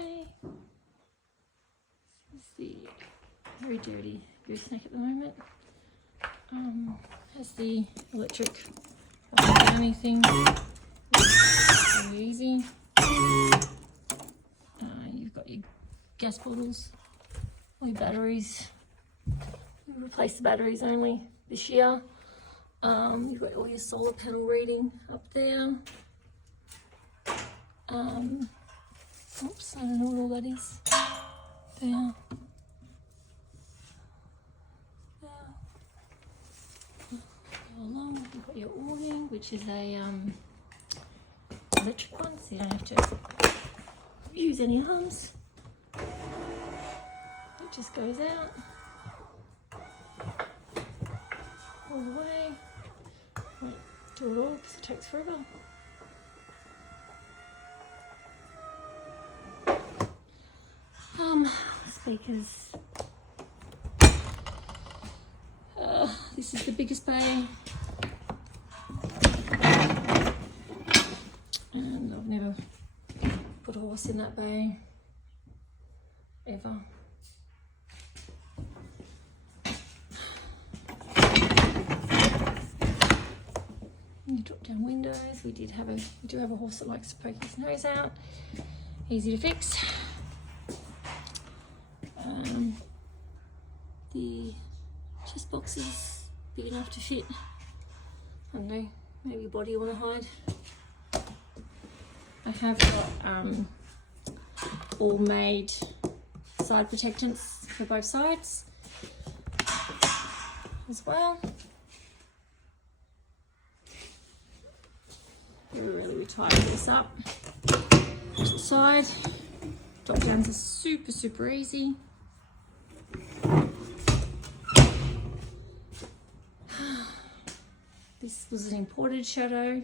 Okay. This is the very dirty gooseneck at the moment. Has the electric downy thing. Very easy. You've got your gas bottles, all your batteries. We replaced the batteries only this year. You've got all your solar panel reading up there. Oops, I don't know what all that is. There. Go along, you've got your awning, which is a electric one, so you don't have to use any arms. It just goes out all the way. Won't do it all because it takes forever. Speakers. This is the biggest bay, and I've never put a horse in that bay ever. You drop down windows. We do have a horse that likes to poke his nose out. Easy to fix. The chest box is big enough to fit, I don't know, maybe a body you want to hide. I have got all made side protectants for both sides as well. Really tighten this up to the side. Drop downs are super easy. This was an imported shadow,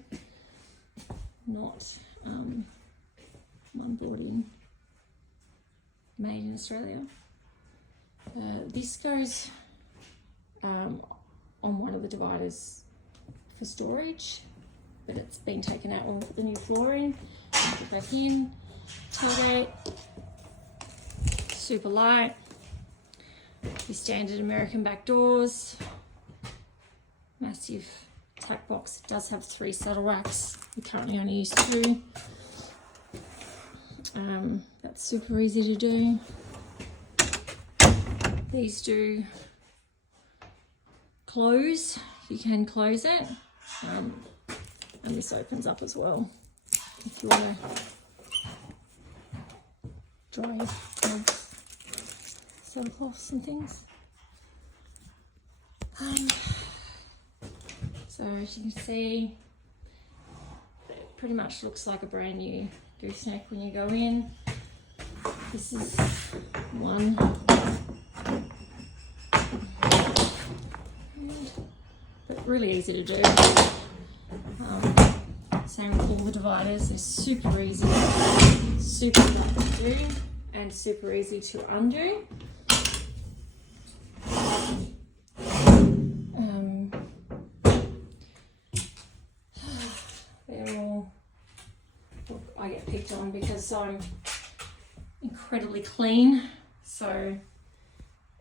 not one brought in, made in Australia. This goes on one of the dividers for storage, but it's been taken out when we put the new floor in. Put it back in. Tailgate, super light. Your standard American back doors. Massive tack box. It does have 3 saddle racks. We currently only use 2. That's super easy to do. These do close. You can close it. And this opens up as well if you want to dry your clothes, saddlecloths and things. So as you can see, it pretty much looks like a brand new gooseneck when you go in. This is one. But really easy to do. Same with all the dividers, they're super easy, super fun to do, and super easy to undo. They're all, I get picked on because I'm incredibly clean, so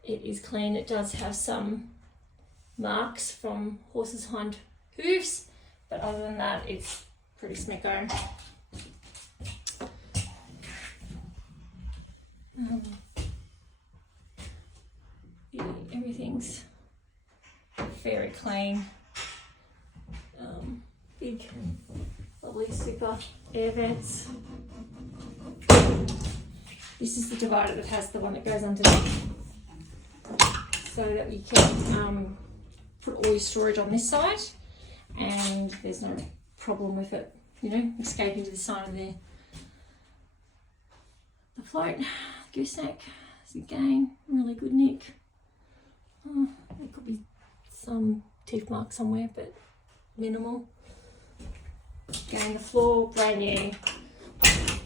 it is clean. It does have some marks from horses' hind hooves, but other than that, it's pretty smicko. Yeah, everything's very clean. Big, lovely super air vents. This is the divider that has the one that goes underneath, so that you can put all your storage on this side, and there's no problem with it, you know, escaping to the side of the float. Gooseneck is again really good nick. There could be some teeth marks somewhere, but minimal. Again, the floor brand new.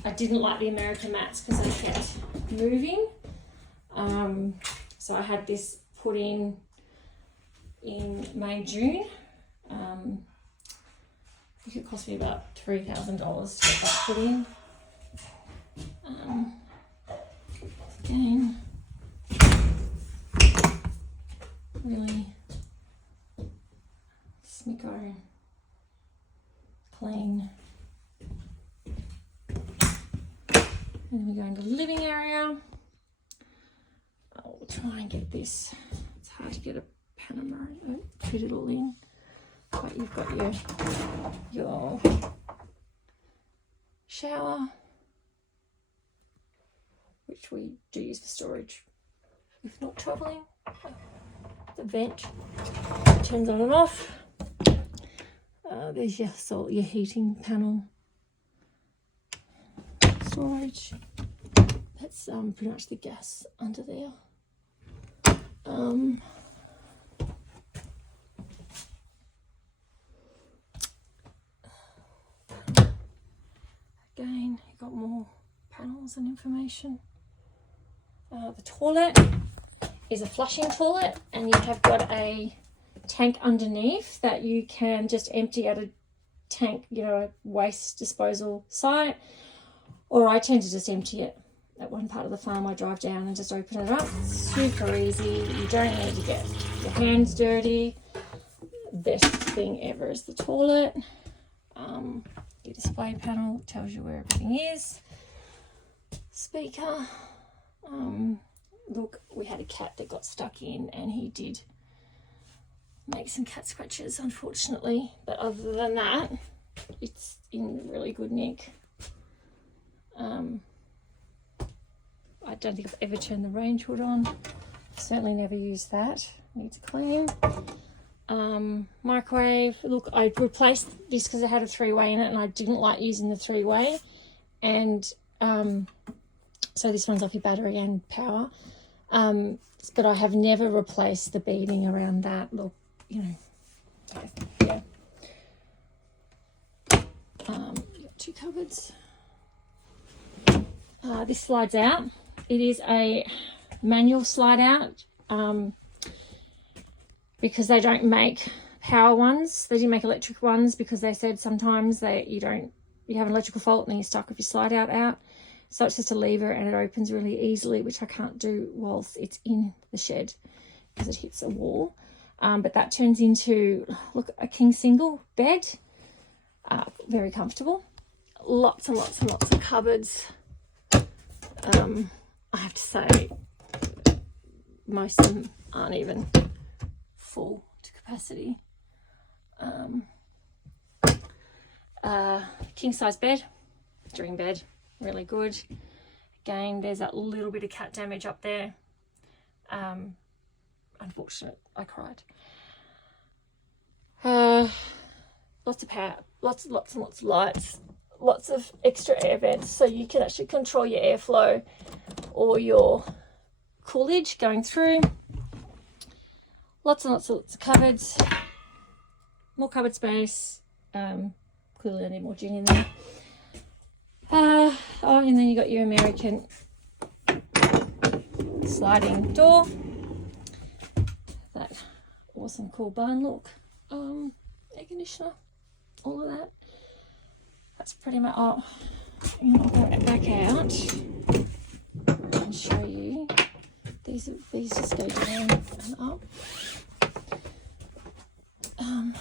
I didn't like the American mats because they kept moving, so I had this put in May, June. I think it cost me about $3,000 to get that put in. And then we go into the living area. I'll try and get this. It's hard to get a panorama, fit it all in. But you've got your shower, which we do use for storage if not travelling. The vent turns on and off. There's your heating panel. Storage. That's pretty much the gas under there. Again, you've got more panels and information. The toilet is a flushing toilet, and you have got a tank underneath that you can just empty out a tank, a waste disposal site, or I tend to just empty it at one part of the farm. I drive down and just open it up. Super easy. You don't need to get your hands dirty. Best thing ever is the toilet. Your display panel tells you where everything is. Speaker. Look, we had a cat that got stuck in, and he did make some cat scratches, unfortunately. But other than that, it's in really good nick. I don't think I've ever turned the range hood on. Certainly never used that. Needs a clean. Microwave. Look, I replaced this because it had a 3-way in it, and I didn't like using the 3-way. And so this one's off your battery and power. But I have never replaced the beading around that. Look, yeah. You've got 2 cupboards. This slides out. It is a manual slide out because they don't make power ones. They didn't make electric ones because they said sometimes you have an electrical fault and then you're stuck with your slide out. So it's just a lever and it opens really easily, which I can't do whilst it's in the shed because it hits a wall. But that turns into, look, a king single bed. Very comfortable. Lots and lots and lots of cupboards. I have to say, most of them aren't even full to capacity. King size bed, dream bed, really good. Again, there's that little bit of cat damage up there. Unfortunate, I cried. Lots of power, lots and lots of lights. Lots of extra air vents, so you can actually control your airflow or your coolage going through. Lots and lots of cupboards. More cupboard space. Clearly I need more gin in there. And then you got your American sliding door. That awesome cool barn look. Air conditioner. All of that. That's pretty much, I'll go back out and show you. These just go down and up. Down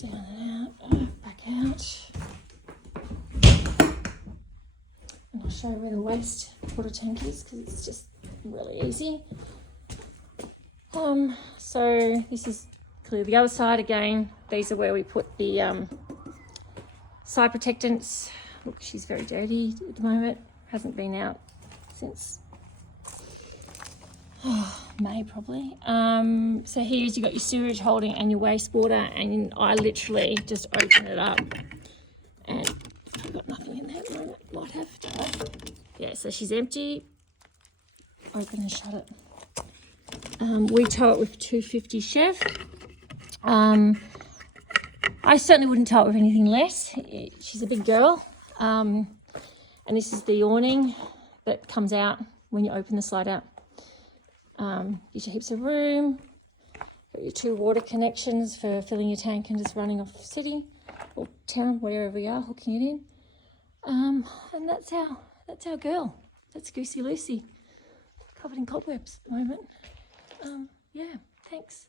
and out, back out. And I'll show you where the waste water tank is because it's just really easy. So this is the other side again. These are where we put the side protectants. Look, she's very dirty at the moment. Hasn't been out since May probably. So here's you got your sewage holding and your wastewater, and I literally just open it up and I've got nothing in there at the moment. Might have to. Yeah, so she's empty. Open and shut it. We tow it with 250 Chef. I certainly wouldn't tow it with anything less. She's a big girl. And this is the awning that comes out when you open the slide out. Gives you heaps of room. Got your 2 water connections for filling your tank and just running off the city or town, wherever we are, hooking it in. And that's our girl. That's Goosey Lucy. Covered in cobwebs at the moment. Yeah, thanks.